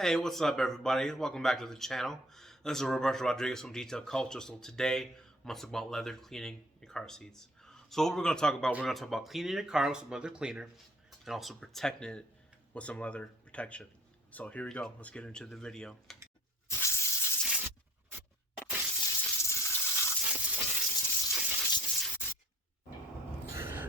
Hey, what's up, everybody? Welcome back to the channel. This is Roberto Rodriguez from Detail Culture. So today, I'm going to talk about leather cleaning your car seats. So what we're going to talk about cleaning your car with some leather cleaner and also protecting it with some leather protection. So here we go. Let's get into the video.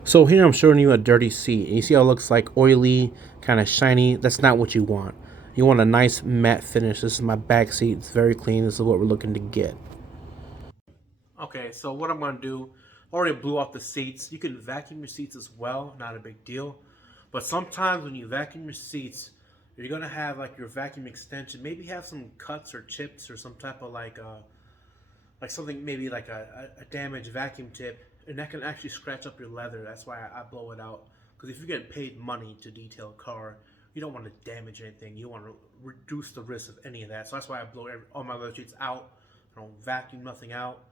So here I'm showing you a dirty seat. You see how it looks like oily, kind of shiny. That's not what you want. You want a nice matte finish. This is my back seat. It's very clean. This is what we're looking to get. Okay, so what I'm going to do, I already blew off the seats. You can vacuum your seats as well, not a big deal. But sometimes when you vacuum your seats, you're going to have like your vacuum extension, maybe have some cuts or chips or some type of like something, maybe like a damaged vacuum tip, and that can actually scratch up your leather. That's why I blow it out. Because if you're getting paid money to detail a car, you don't want to damage anything. You want to reduce the risk of any of that. So that's why I blow all my leather sheets out. I don't vacuum nothing out.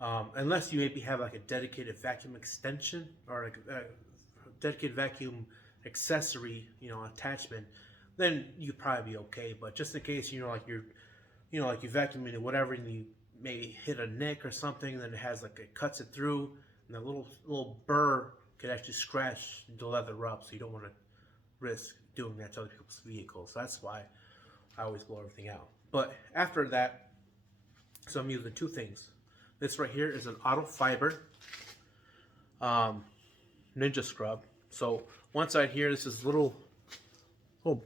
Unless you maybe have like a dedicated vacuum extension or like a dedicated vacuum accessory, attachment, then you'd probably be okay. But just in case, like you're vacuuming it, whatever, and you maybe hit a nick or something, and then it cuts it through, and the little burr could actually scratch the leather up. So you don't want to risk doing that to other people's vehicles. So that's why I always blow everything out. But after that, so I'm using two things. This right here is an auto fiber ninja scrub. So one side here, this is little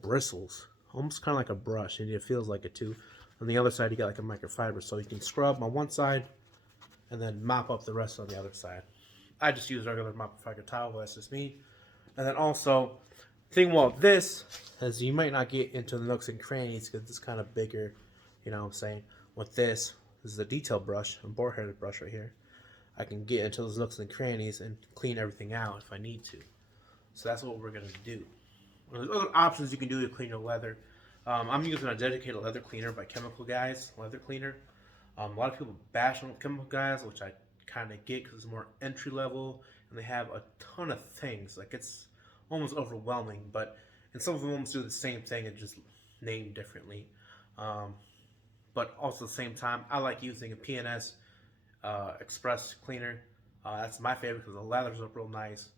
bristles, almost kind of like a brush, and it feels like it too. On the other side, you got like a microfiber, so you can scrub on one side and then mop up the rest on the other side. I just use regular microfiber towel, but that's just me. And then also, thing about this is you might not get into the nooks and crannies because it's kind of bigger, you know what I'm saying? With this is a detail brush, a boar-headed brush right here. I can get into those nooks and crannies and clean everything out if I need to. So that's what we're going to do. There's other options you can do to clean your leather. I'm using a dedicated leather cleaner by Chemical Guys leather cleaner. A lot of people bash on Chemical Guys, which I kind of get because it's more entry level and they have a ton of things. Like, it's almost overwhelming, and some of them almost do the same thing and just named differently. But also at the same time, I like using a P&S Express cleaner. That's my favorite because the leathers are real nice.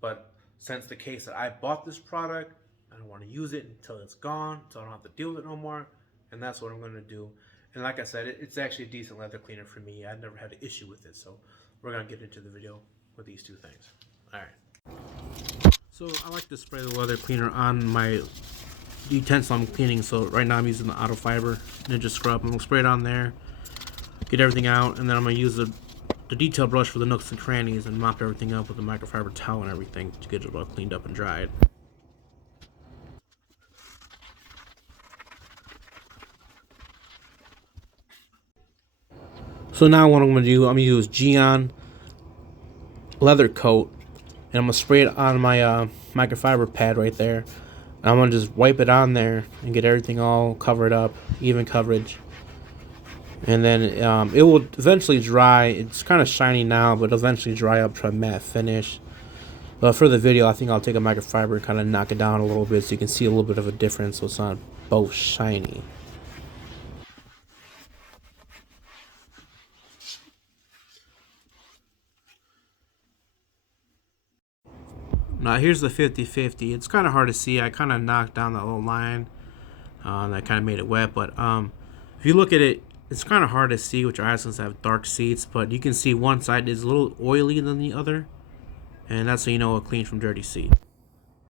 But since the case that I bought this product, I don't want to use it until it's gone, so I don't have to deal with it no more. And that's what I'm going to do. And like I said, it's actually a decent leather cleaner for me. I've never had an issue with it. So we're going to get into the video with these two things. All right. So I like to spray the leather cleaner on my utensil I'm cleaning. So right now I'm using the Auto Fiber Ninja Scrub. I'm going to spray it on there, get everything out, and then I'm going to use the detail brush for the nooks and crannies and mop everything up with the microfiber towel and everything to get it all cleaned up and dried. So now what I'm going to do, I'm going to use Geon leather coat, and I'm going to spray it on my microfiber pad right there. And I'm going to just wipe it on there and get everything all covered up, even coverage. And then it will eventually dry. It's kind of shiny now, but it'll eventually dry up to a matte finish. But for the video, I think I'll take a microfiber and kind of knock it down a little bit so you can see a little bit of a difference so it's not both shiny. Now here's the 50-50. It's kind of hard to see. I kind of knocked down that little line. That kind of made it wet. But if you look at it, it's kind of hard to see with your eyes since I have dark seats. But you can see one side is a little oily than the other. And that's how you know a clean from dirty seat.